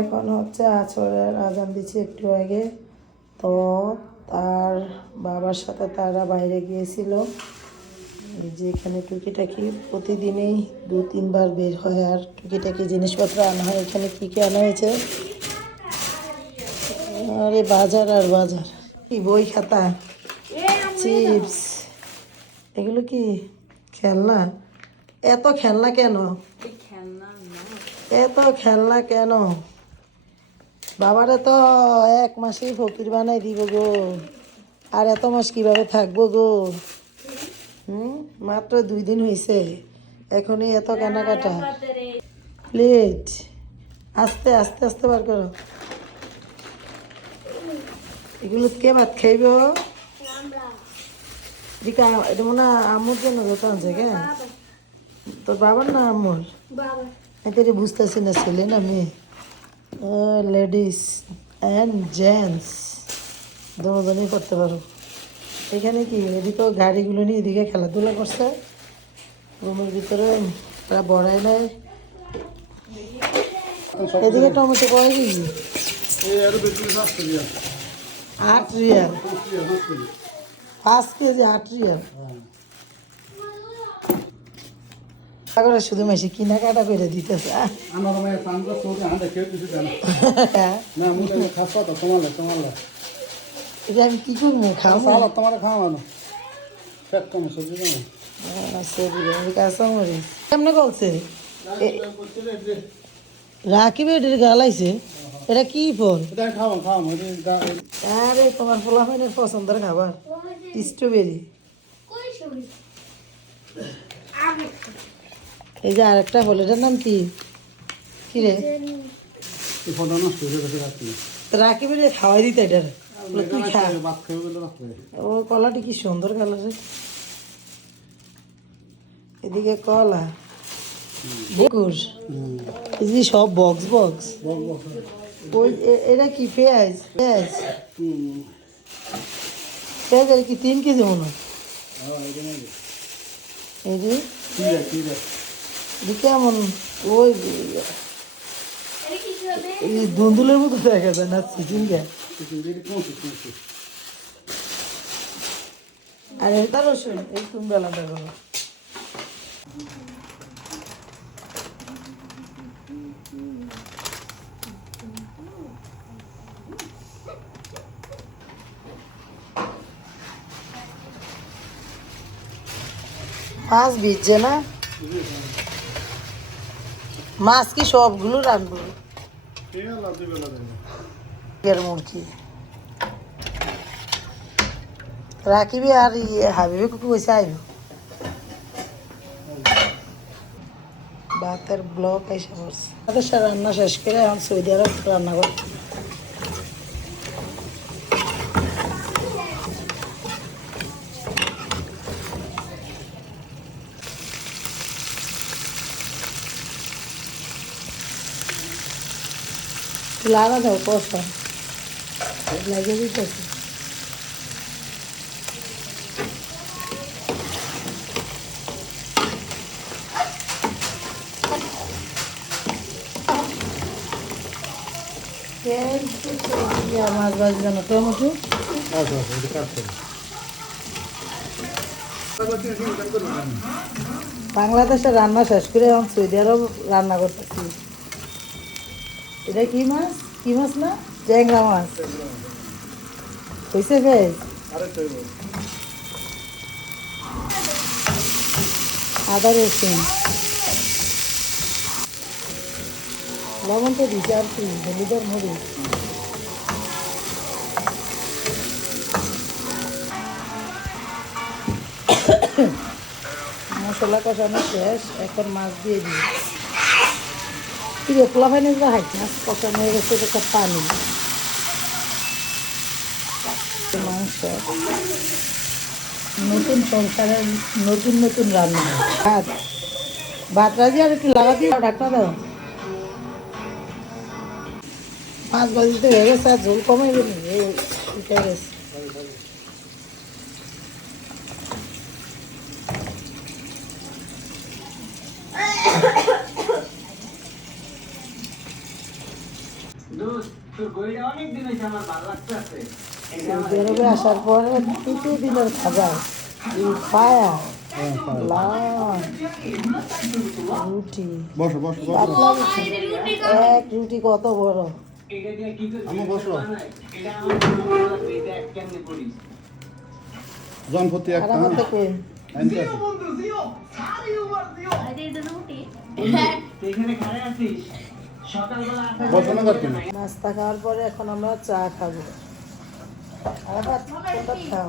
এখন হচ্ছে আছরের আজান দিচ্ছে একটু আগে। তো তার বাবার সাথে তারা বাইরে গিয়েছিল। এই যে এখানে টুকিটাকি প্রতিদিনই 2-3 বার বের হয় আর টুকিটাকি জিনিসপত্র আনা হয়। এখানে কী কী আনা হয়েছে? আরে বাজার আর বাজার, কি বই খাতা, চিপস, এগুলো কি খেলনা? এত খেলনা কেন? এত খেলনা কেন? বাবারে তো 1 মাসেই ফকির বানাই দিব গো। আর এত মাস কিভাবে থাকবো গো? মাত্র 2 দিন হয়েছে, এখনই এত কেনাকাটা। প্লেট আস্তে আস্তে আস্তে বার করো। এগুলো কে ভাত খাইব? দিকা এটা মনে হয় আম্মুর জন্য যত আনছে কেন? তোর বাবার না আম্মুর? এটা বুঝতেছি না, ছেলে না মেয়ে? লেডিস অ্যান্ড জেন্টস দুজনেই করতে পারো। এখানে কি এদিকেও গাড়িগুলো নিয়ে এদিকে খেলাধুলা করছে রুমের ভিতরে, তারা বড়াই নেয়। এদিকে টমেটো কয় কেজি? 8 রিয়াল। 5 KG 8 Real. তারপরে শুধু মাসে কেনাকাটা করে দিতেছে। এটা আমি কি করবো? খাওয়াবো তোমার খাওয়ানো কাঁচামরিচ কেমনে বলছে? রাকিব এটার গালাইছে। এটা কি ফল? আরে তোমার পোলাপাইনের পছন্দের খাবার স্ট্রবেরি। এই যে আরেকটা ফল, এটার নাম কি? কি রে? রাকিবের খাওয়াই দিতে এটার, তুই খা। ও কলাটি কি সুন্দর কালার। এদিকে কলা, বকুর, এই যে সব বক্স বক্স। ওই এটা কি পেঁয়াজ? পেঁয়াজ পেঁয়াজ আর কি 3 কেজি মনে হয়। এই যে কেমন ওই দুন্দুলের মতো দেখা যায় না চিচিঙ্গা। আর এটা রসুন, এই তুমি বেলাটা করো। মাছ ভিজছে না? মাছ কি সবগুলো রাখবো? মুরগি রাখিবি আর হাবিবি কুকু বসে আইব। ভাতের ব্লক এসে পড়ছে। তাদের রান্না শেষ করে এখন সৌদি আরব রান্না করতে। লাগা দাও কষা লাগিয়ে দিতেছি। মাছ ভাজবে না টমেটো। বাংলাদেশে রান্না শেষ করে এখন সৌদি আরব রান্না করতেছি। এটা কি মাছ? কি মাছ না? ট্যাংরা মাছ হয়েছে ভেজ। আদা রসুন লবণ তো দিচ্ছে আর কি, হলুদের মরিচ। মশলা কষানো শেষ, এখন মাছ দিয়ে দিই। কি রে পোলা ফাইনে হাইট মাছ কষানো হয়ে গেছে, একটা পানি মাংস। নতুন সংসারের নতুন নতুন রান্না। ভাত ভাত রাজি আর একটু লাগা দিয়ে ঢাকনা দাও। মাছ ভাজিতে হয়ে গেছে, আর ঝোল কমাইবে নি উঠে গেছে। বেরোবে আসার পরে তৃতীয় দিনের খাবার পায়া লাল রুটি বসো বসো বসো পাতলা রুটি এক রুটি কত বড় আমি বসো জনপতি আর একটা আমার তো কই আনতে আছে বসো না করতে নাস্তা খাওয়ার পরে এখন আমরা চা খাবো আর কোনটা খাও